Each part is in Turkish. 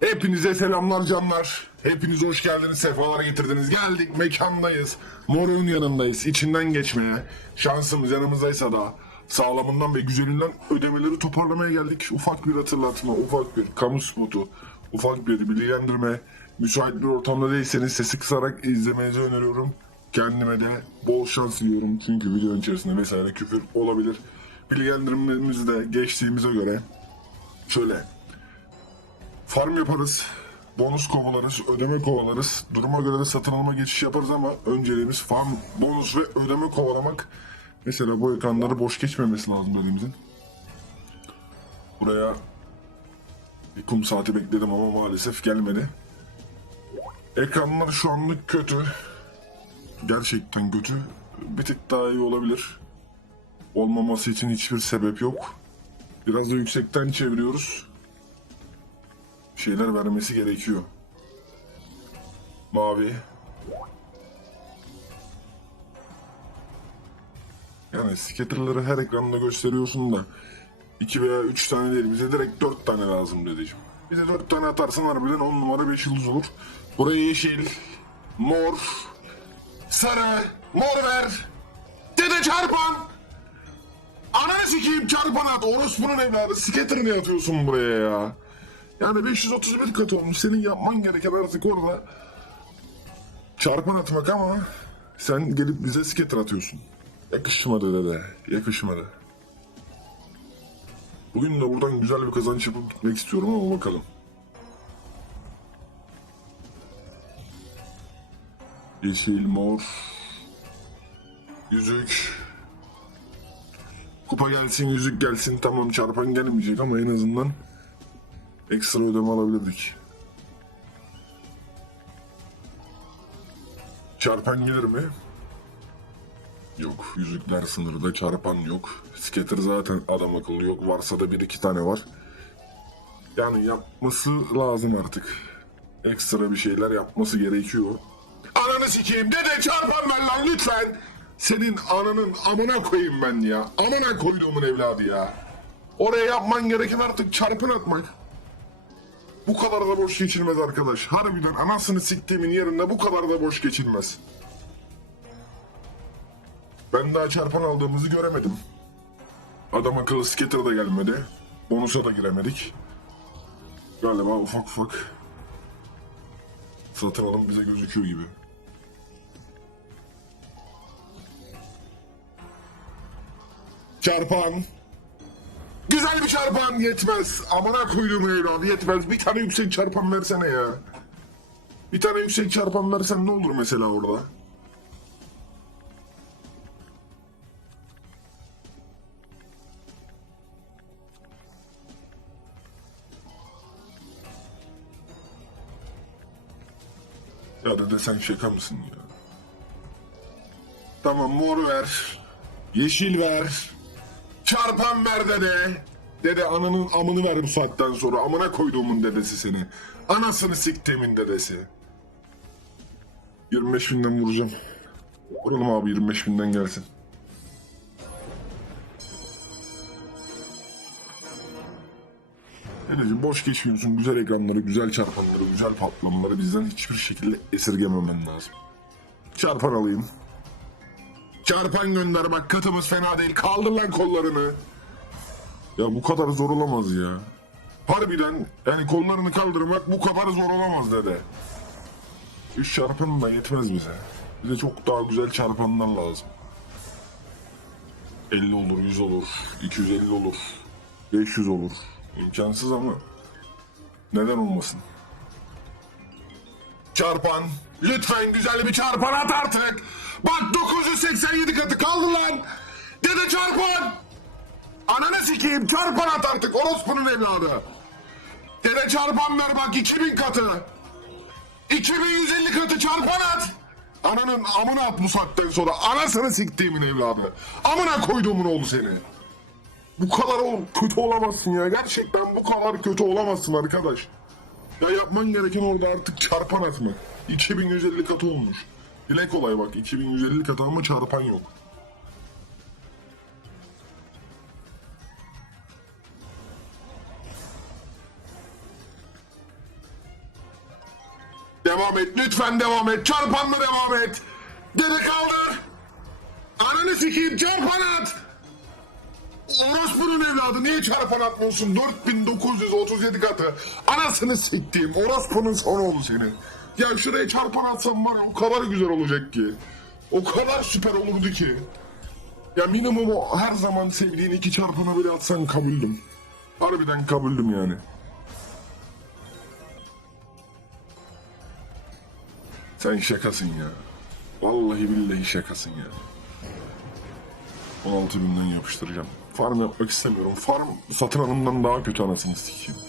Hepinize selamlar canlar. Hepiniz hoş geldiniz, sefalar getirdiniz. Geldik, mekandayız. Morun yanındayız. İçinden geçmeye. Şansımız yanımızdaysa da sağlamından ve güzelinden ödemeleri toparlamaya geldik. Ufak bir hatırlatma, ufak bir kamu spotu, ufak bir bilgilendirme. Müsait bir ortamda değilseniz sesi kısarak izlemenizi öneriyorum. Kendime de bol şans diliyorum. Çünkü videonun içerisinde vesaire küfür olabilir. Bilgilendirmemizi de geçtiğimize göre şöyle Farm yaparız. Bonus kovalarız, ödeme kovalarız. Duruma göre de satın alma geçiş yaparız ama önceliğimiz farm, bonus ve ödeme kovalamak. Mesela bu ekranları boş geçmemesi lazım elimizin. Buraya bir kum saati bekledim ama maalesef gelmedi. Ekranlar şu anlık kötü. Gerçekten kötü. Bir tık daha iyi olabilir. Olmaması için hiçbir sebep yok. Biraz da yüksekten çeviriyoruz şeyler vermesi gerekiyor. Mavi. Yani scatter'ları her ekranda gösteriyorsun da 2 veya 3 tane değil bize direkt 4 tane lazım dedeciğim. Bize 4 tane atarsan harbiden 10 numara 5 yıldız olur. Buraya yeşil, mor, sarı, mor ver. Dede çarpan. Ananı sikeyim çarpan at. Orospunun evladı. Scatter'ını atıyorsun buraya ya. Yani 531 kat olmuş. Senin yapman gereken artık orada çarpan atmak ama sen gelip bize skater atıyorsun. Yakışmadı dede. Yakışmadı. Bugün de buradan güzel bir kazanç yapıp gitmek istiyorum ama bakalım. Yeşil, mor, yüzük. Kupa gelsin, yüzük gelsin. Tamam çarpan gelmeyecek ama en azından ekstra ödeme alabilirdik. Çarpan gelir mi? Yok. Yüzükler sınırda çarpan yok. Skater zaten adam akıllı yok. Varsa da bir iki tane var. Yani yapması lazım artık. Ekstra bir şeyler yapması gerekiyor. Ananı sikeyim dede çarpan ver lan lütfen. Senin ananın amına koyayım ben ya. Amına koyduğumun evladı ya. Oraya yapman gereken artık çarpın atmak. Bu kadar da boş geçilmez arkadaş. Harbiden anasını siktiğimin yerinde bu kadar da boş geçilmez. Ben daha çarpan aldığımızı göremedim. Adam akıllı skater da gelmedi. Bonusa da giremedik. Galiba ufak ufak satın alım bize gözüküyor gibi. Çarpan. Güzel bir çarpan yetmez. Amına koyduğum evladı yetmez. Bir tane yüksek çarpan versene ya. Bir tane yüksek çarpan versen ne olur mesela orada? Ya dede sen şaka mısın ya? Tamam mor ver. Yeşil ver. Çarpan ver dede. Dede ananın amını ver bu saatten sonra. Amına koyduğumun dedesi seni. Anasını siktiğimin dedesi. 25 binden vuracağım. Vuralım abi 25 binden gelsin. Dedeciğim boş geçmiyorsun. Güzel ekranları, güzel çarpanları, güzel patlamaları bizden hiçbir şekilde esirgememen lazım. Çarpan alayım. Çarpan gönder bak katımız fena değil. Kaldır lan kollarını. Ya bu kadar zor olamaz ya. Harbiden yani kollarını kaldırmak bu kadar zor olamaz dede. Üç çarpan da yetmez bize. Bize çok daha güzel çarpanlar lazım. 50 olur, 100 olur, 250 olur, 500 olur. İmkansız ama neden olmasın? Çarpan. Lütfen güzel bir çarpan at artık. Bak 987 katı kaldı lan. Dede çarpan. Ananı sikeyim çarpan at artık orospunun evladı. Dede çarpan ver bak 2000 katı. 2150 katı çarpan at. Ananın amına at bu saatten sonra. Anasını siktiğimin evladı. Amına koyduğumun oğlu seni. Bu kadar ol- kötü olamazsın ya. Gerçekten bu kadar kötü olamazsın arkadaş. Ya yapman gereken orada artık çarpan atmak. 2150 kat olmuş. Dile kolay bak 2150 kat ama çarpan yok. Devam et. Lütfen devam et. Çarpanla devam et. Dede kaldır. Ananı sikeyim çarpan at. Orospu'nun evladı niye çarpan atmıyorsun? 4937 katı. Anasını siktiğim. Orospu'nun sonu oldu senin. Ya şuraya çarpan atsam var o kadar güzel olacak ki. O kadar süper olurdu ki. Ya minimum o her zaman sevdiğin iki çarpana bile atsan kabuldüm. Harbiden kabuldüm yani. Sen şakasın ya. Vallahi billahi şakasın ya. 16 binden yapıştıracağım. Farm yapmak istemiyorum. Farm satın alımdan daha kötü anasını sikeyim.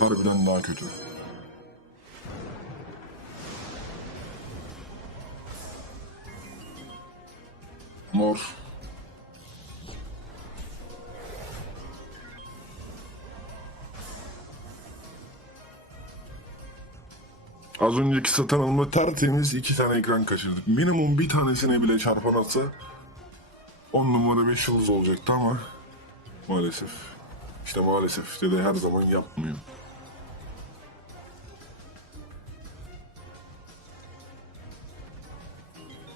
Harbiden daha kötü. Mor. Az önceki satın alma tertemiz iki tane ekran kaçırdık. Minimum bir tanesine bile çarpan atsa 10 numara 5 yıldız olacaktı ama maalesef. İşte maalesef dede her zaman yapmıyor.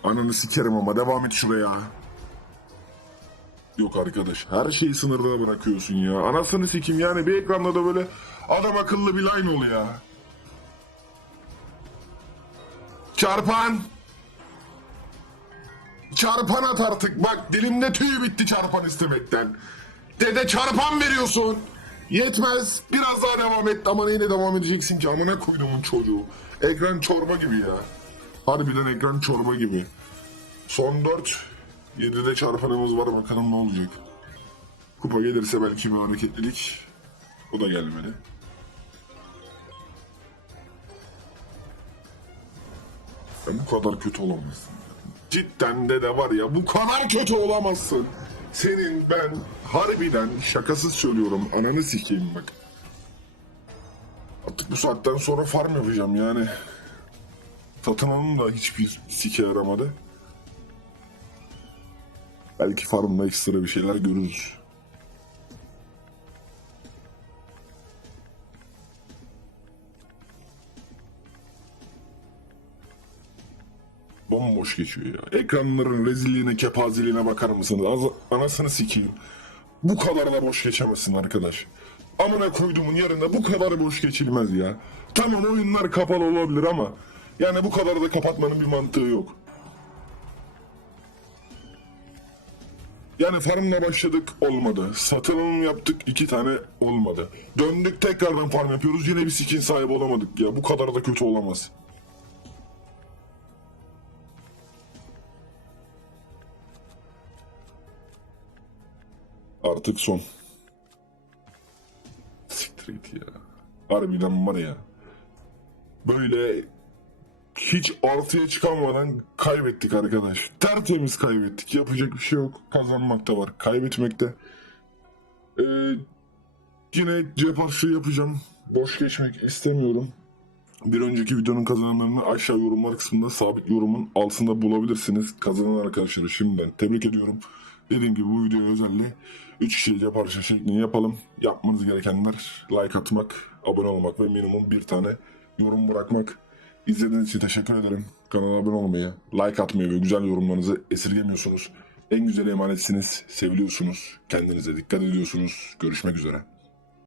Ananı sikerim ama devam et şuraya. Yok arkadaş her şeyi sınırda bırakıyorsun ya. Anasını sikim yani bir ekranda da böyle adam akıllı bir line ol ya. Çarpan. Çarpan at artık bak dilimde tüy bitti çarpan istemekten. Dede çarpan veriyorsun. Yetmez. Biraz daha devam et ama neyle devam edeceksin ki amına koyduğumun çocuğu. Ekran çorba gibi ya. Harbiden ekran çorba gibi. Son 4. 7'de çarpanımız var bakalım ne olacak. Kupa gelirse belki bir hareketlilik. O da gelmedi. Ben bu kadar kötü olamazsın. Cidden de de var ya bu kadar kötü olamazsın. Senin ben harbiden şakasız söylüyorum ananı sikeyim bak. Artık bu saatten sonra farm yapacağım yani. Satın da hiçbir sike yaramadı. Belki farmda ekstra bir şeyler görürüz. Bomboş geçiyor ya. Ekranların rezilliğine, kepazeliğine bakar mısınız? Az, anasını sikeyim. Bu kadar da boş geçemezsin arkadaş. Amına koyduğumun yerinde bu kadar boş geçilmez ya. Tamam oyunlar kapalı olabilir ama yani bu kadar da kapatmanın bir mantığı yok. Yani farmla başladık olmadı. Satın alım yaptık iki tane olmadı. Döndük tekrardan farm yapıyoruz yine bir skin sahibi olamadık ya. Bu kadar da kötü olamaz. Artık son. Siktir git ya. Harbiden var ya. Böyle hiç artıya çıkamadan kaybettik arkadaş. Tertemiz kaybettik. Yapacak bir şey yok. Kazanmak da var. Kaybetmek de. Ee, yine cep harçlığı yapacağım. Boş geçmek istemiyorum. Bir önceki videonun kazananlarını aşağı yorumlar kısmında sabit yorumun altında bulabilirsiniz. Kazanan arkadaşları şimdiden tebrik ediyorum. Dediğim gibi bu videoyu özellikle 3 kişiyle cep harçlığı şeklinde yapalım. Yapmanız gerekenler like atmak, abone olmak ve minimum bir tane yorum bırakmak. İzlediğiniz için teşekkür ederim. Kanala abone olmayı, like atmayı ve güzel yorumlarınızı esirgemiyorsunuz. En güzel emanetsiniz, seviliyorsunuz, kendinize dikkat ediyorsunuz. Görüşmek üzere.